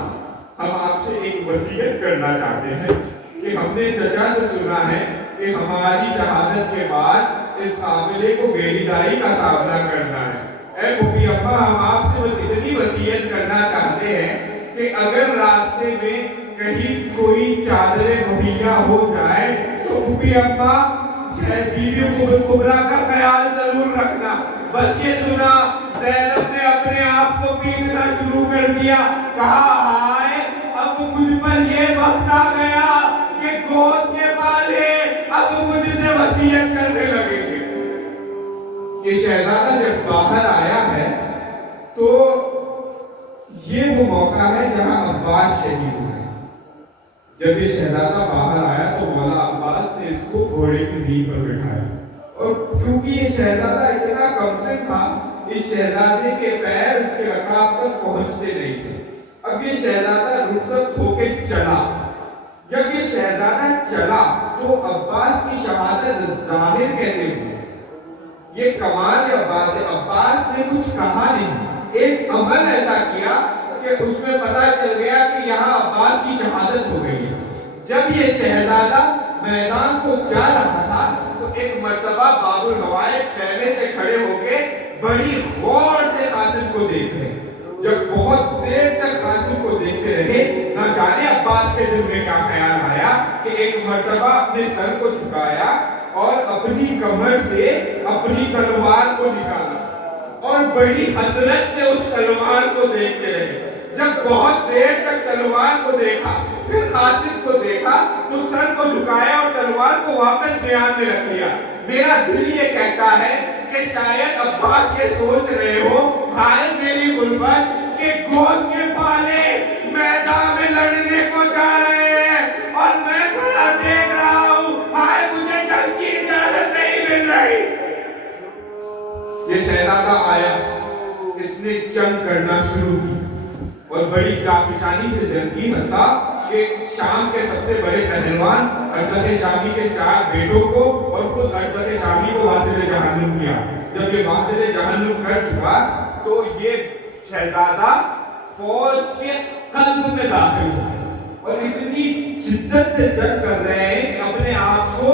ہم آپ سے ایک وصیت کرنا چاہتے ہیں کہ ہم نے چچا سے سنا ہے کہ ہماری شہادت کے بعد اس قافلے کو گیریداری کا سامنا کرنا ہے. اے پھوپھی اماں ہم آپ سے بس اتنی وصیت کرنا چاہتے ہیں کہ اگر راستے میں کہیں کوئی چادریں مہیا ہو جائے تو پھوپھی اماں بیوی کبریٰ کا خیال ضرور رکھنا. بس یہ سنا زینب نے اپنے آپ کو پیٹنا شروع کر دیا. کہا ہائے اب مجھ پر یہ وقت آ گیا کہ گود کے بالے اب مجھ سے وصیت کرنے لگیں گے. یہ شہزادہ جب باہر آیا ہے تو یہ وہ موقع ہے جہاں عباس شہید ہوئے. جب یہ شہزادہ باہر آیا تو مولا عباس نے اس کو گھوڑے کی زین پر بٹھایا اور کیونکہ یہ شہزادہ اتنا کمسن تھا اس شہزادے کے پیر اس کے رکاب تک پہنچتے نہیں تھے. اب یہ شہزادہ رخصت ہو کے چلا. جب یہ شہزادہ چلا تو عباس کی شہادت ظاہر کیسے ہوئی؟ یہ کمال عباس ہے. عباس نے کچھ کہا نہیں, ایک عمل ایسا کیا کہ اس میں پتا چل گیا کہ یہاں عباس کی شہادت ہو گئی ہے. جب یہ شہزادہ میدان کو جا رہا تھا تو ایک مرتبہ باب النوائش خیمے سے کھڑے ہو کے بڑی غور سے قاسم کو دیکھ رہے. جب بہت دیر تک قاسم کو دیکھتے رہے نہ جانے عباس کے دل میں کیا خیال آیا کہ ایک مرتبہ اپنے سر کو جھکایا اور اپنی کمر سے اپنی تلوار کو نکالا اور بڑی حسرت سے اس تلوار کو دیکھتے رہے. جب بہت دیر تک تلوار کو دیکھا پھر قاسم کو دیکھا تو سر کو جھکایا اور تلوار کو واپس میان میں رکھ لیا. میرا دل یہ کہتا ہے کہ شاید عباس یہ سوچ رہے ہو ہائے میری غربت کہ گود کے پالے میدان میں لڑنے کو جا رہے ہیں اور میں کھڑا دیکھ رہا ہوں, ہائے مجھے جنگ کی اجازت نہیں مل رہی. یہ شہزادہ آیا, اس نے جنگ کرنا شروع کی اور بڑی جانفشانی سے جنگ کی, حتیٰ کہ شام کے سب سے بڑے پہلوان ارطغرل شامی کے 4 بیٹوں کو اور خود ارطغرل شامی کو واصل جہنم کیا. جب یہ واصل جہنم کر چکا تو یہ شہزادہ فوج کے قلب میں داخل ہو اور اتنی شدت سے جنگ کر رہے ہیں کہ اپنے آپ کو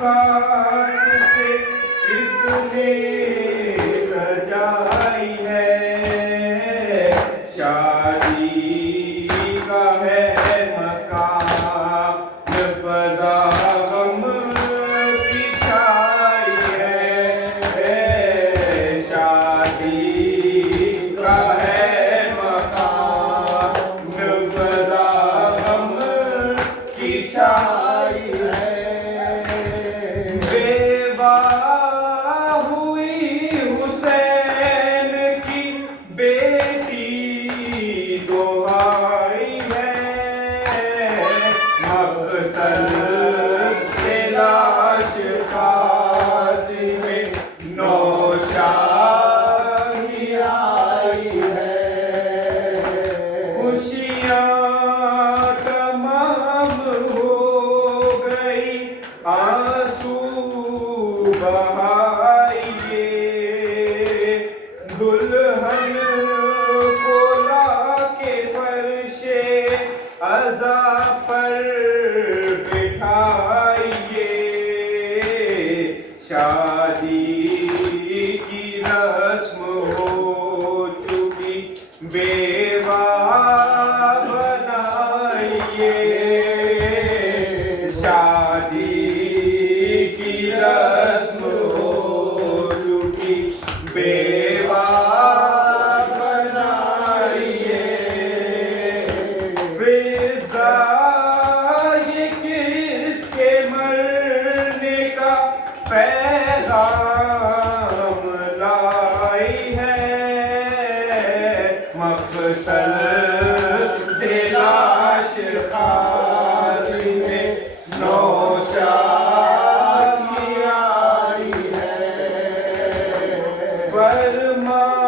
خاک سے اس نے سجائی ہے شادی کا ہے مکان فضا غم کی چھائی ہے شادی کا ہے مکان فضا غم کی چھائی ہے بیوہ ہوئی حسین کی بیٹی دعائی ہے مقتل سے لاش قاسم نوشاہی آئی ہے خوشیاں تمام ہو گئی آنسو بہائیے دلہن کو لا کے فرش عزا پر بٹھائیے شادی کی رسم ہو چکی بیوہ بنائیے شادی کی رسم ہو چکی بیوہ بنائیے فضا یہ کس کے مرنے کا پیغام لائی ہے مقتل سے لاش قاسم نوشاہی آئی ہے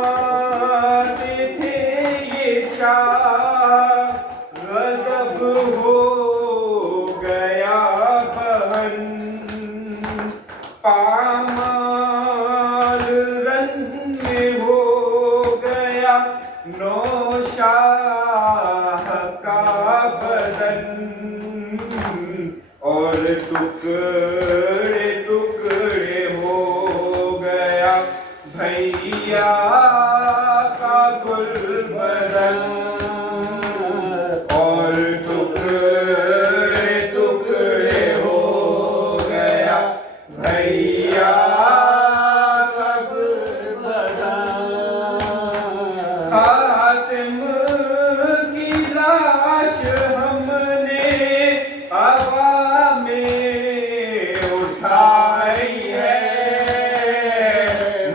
فرماتے تھے یہ شاہ غضب ہو گیا بہن پامال رن میں ہو گیا نوشاہ کا بدن اور ٹکڑے ٹکڑے ہو گیا بھیا کا گل بدن اور ٹکڑے ٹکڑے ہو گیا بھیا کا گل بدن قاسم کی لاش ہم نے ہوا میں اٹھائی ہے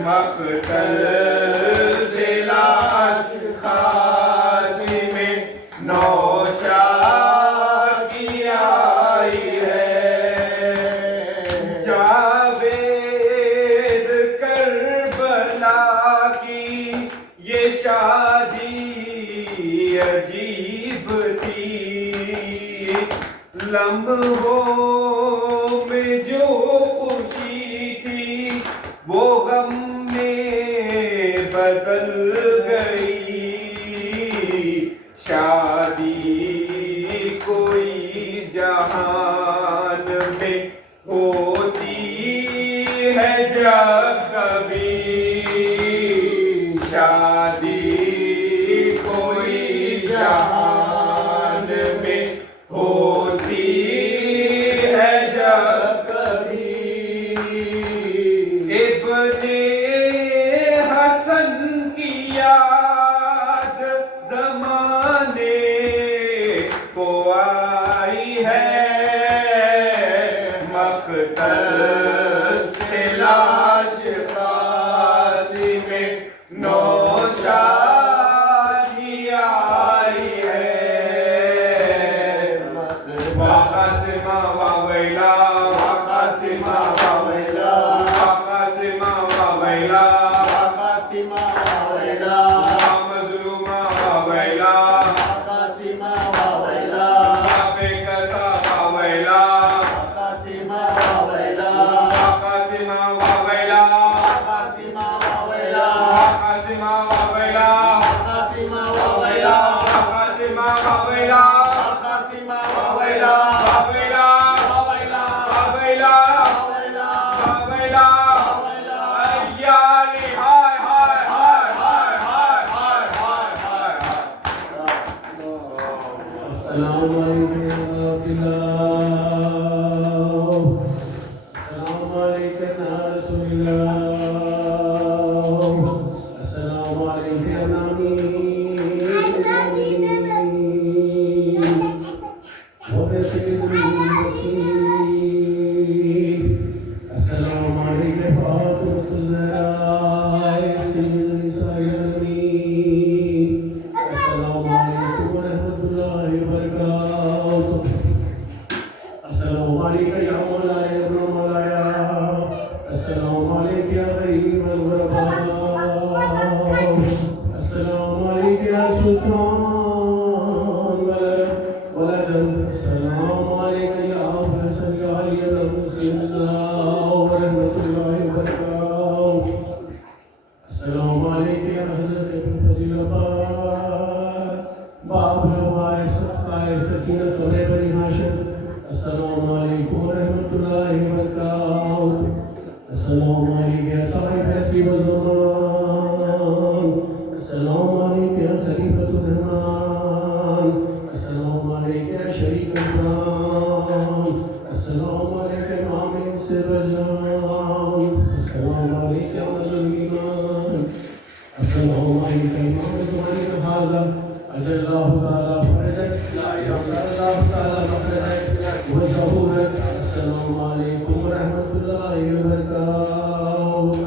مقتل سے لاش قاسم نوشاہی آئی ہے جاوید کربلا کی یہ شادی عجیب تھی لمحوں میں جو خوشی تھی وہ غم میں بدل گئی شادی کوئی جہان میں ہوتی ہے جب کبھی شادی کوئی جہان میں ہوتی ہے جب کبھی ابن حسن کی یاد زمانے کو آئی ہے مقتل سے لاش قاسم نوشاہی آئی ہے وقاسم وویلا وقاسم وویلا وقاسم وویلا وقاسم وویلا مظلوم وویلا وقاسم وویلا بے قصا وویلا وقاسم وویلا وقاسم وویلا وقاسم وویلا وقاسم وویلا وقاسم وویلا وقاسم وویلا وقاسم وویلا وویلا وویلا وویلا عليك يا رسول الله السلام عليك يا نبي وبسيد المرسلين السلام عليك فاطمة الزهراء سيد نساء العالمين السلام عليكم ورحمة الله وبركاته السلام عليك يا مولاي ابن مولاي السلام عليك يا غريب الغرباء السلام عليك يا سلطان ولد السلام عليك يا أبو الحسن يا علي بن مسلم الله ورحمة الله وبركاته السلام عليك يا حضرت ابن فضيل آباد باب الوائس سكينة صبر بني هاشم السلام عليكم ورحمة الله وبركاته السلام عليك يا صاحب العصر والزمان السلام عليك يا خليفة الرحمن السلام عليك يا شريك الرحمن السلام عليك يا إمام سر الجان السلام عليك يا نزل الإيمان السلام عليك يا إمام زمانك هذا أجل الله تعالى فرجك وأسأل الله تعالى مخرجك وظهورك السلام عليكم ورحمة الله وبركاته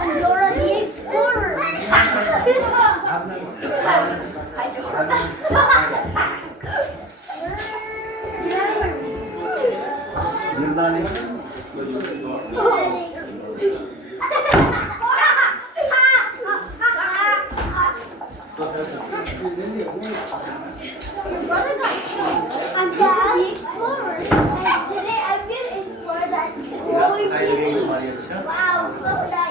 I'm Dora the Explorer. I'm Dora the Explorer, and today I'm gonna explore that glowing city. Wow, so nice.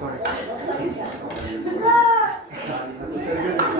Sorry.